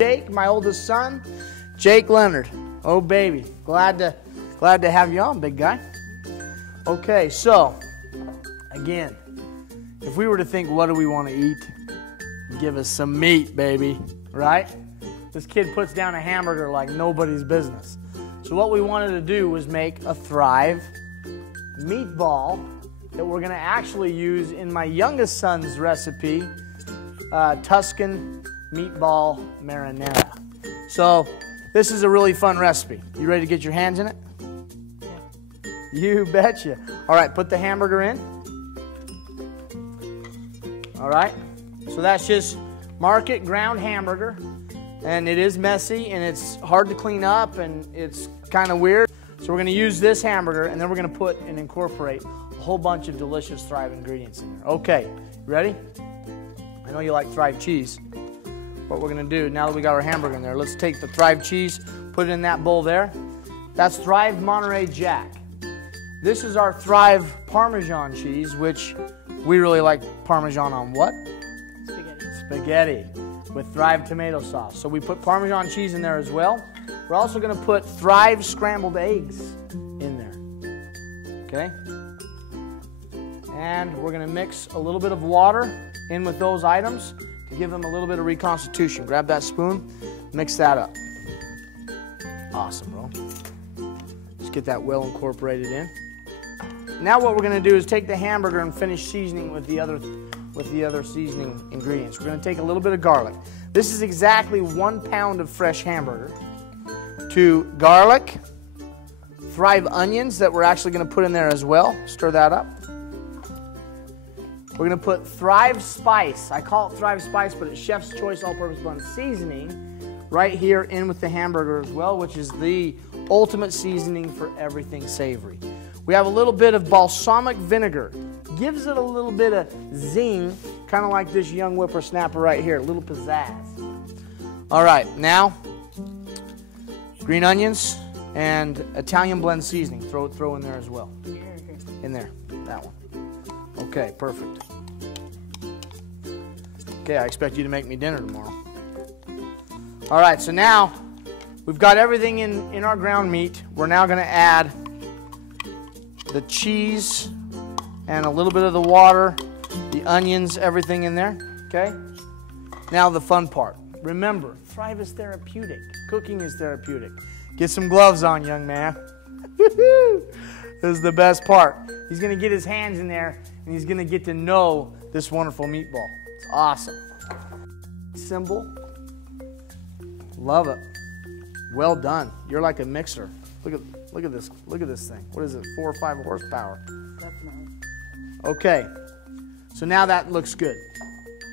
Jake, my oldest son, Jake Leonard. Oh baby, glad to have you on, big guy. Okay, so again, if we were to think, what do we want to eat? Give us some meat, baby, right? This kid puts down a hamburger like nobody's business. So what we wanted to do was make a Thrive meatball that we're going to actually use in my youngest son's recipe, Tuscan meatball marinara. So this is a really fun recipe. You ready to get your hands in it? Yeah. You betcha. All right, put the hamburger in. All right, so that's just market ground hamburger, and it is messy and it's hard to clean up and it's kind of weird. So we're going to use this hamburger, and then we're going to put and incorporate a whole bunch of delicious Thrive ingredients in there. Okay, you ready? I know you like Thrive cheese. What we're going to do, now that we got our hamburger in there, let's take the Thrive cheese, put it in that bowl there. That's Thrive Monterey Jack. This is our Thrive Parmesan cheese, which we really like Parmesan on what? Spaghetti. Spaghetti with Thrive tomato sauce. So we put Parmesan cheese in there as well. We're also going to put Thrive scrambled eggs in there. Okay? And we're going to mix a little bit of water in with those items to give them a little bit of reconstitution. Grab that spoon, mix that up. Awesome, bro. Just get that well incorporated in. Now what we're going to do is take the hamburger and finish seasoning with the other seasoning ingredients. We're going to take a little bit of garlic. This is exactly 1 pound of fresh hamburger. To garlic, Thrive onions that we're actually going to put in there as well. Stir that up. We're going to put Thrive Spice. I call it Thrive Spice, but it's Chef's Choice All-Purpose Blend seasoning right here in with the hamburger as well, which is the ultimate seasoning for everything savory. We have a little bit of balsamic vinegar. Gives it a little bit of zing, kind of like this young whippersnapper right here, a little pizzazz. All right, now green onions and Italian blend seasoning. Throw in there as well. In there, that one. Okay, perfect. Okay, I expect you to make me dinner tomorrow. All right, so now we've got everything in our ground meat. We're now going to add the cheese and a little bit of the water, the onions, everything in there, okay? Now the fun part. Remember, Thrive is therapeutic. Cooking is therapeutic. Get some gloves on, young man. This is the best part. He's going to get his hands in there, and he's going to get to know this wonderful meatball. It's awesome. Symbol. Love it. Well done. You're like a mixer. Look at this. Look at this thing. What is it? 4 or 5 horsepower. Definitely. Okay. So now that looks good.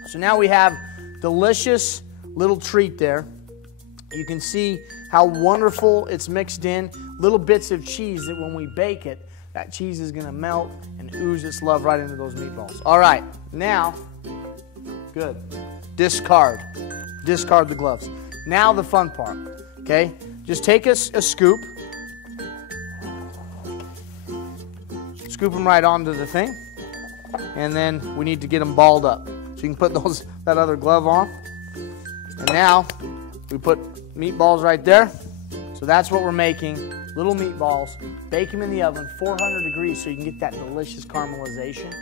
So now we have delicious little treat there. You can see how wonderful it's mixed in. Little bits of cheese that when we bake it, that cheese is going to melt and ooze its love right into those meatballs. All right. Now, good. Discard. Discard the gloves. Now the fun part. Okay. Just take a scoop. Scoop them right onto the thing, and then we need to get them balled up. So you can put that other glove on, and now we put meatballs right there. So that's what we're making, little meatballs. Bake them in the oven, 400 degrees, so you can get that delicious caramelization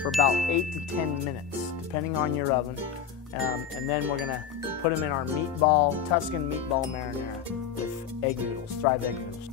for about 8 to 10 minutes, depending on your oven. And then we're gonna put them in our meatball, Tuscan meatball marinara with egg noodles, Thrive egg noodles.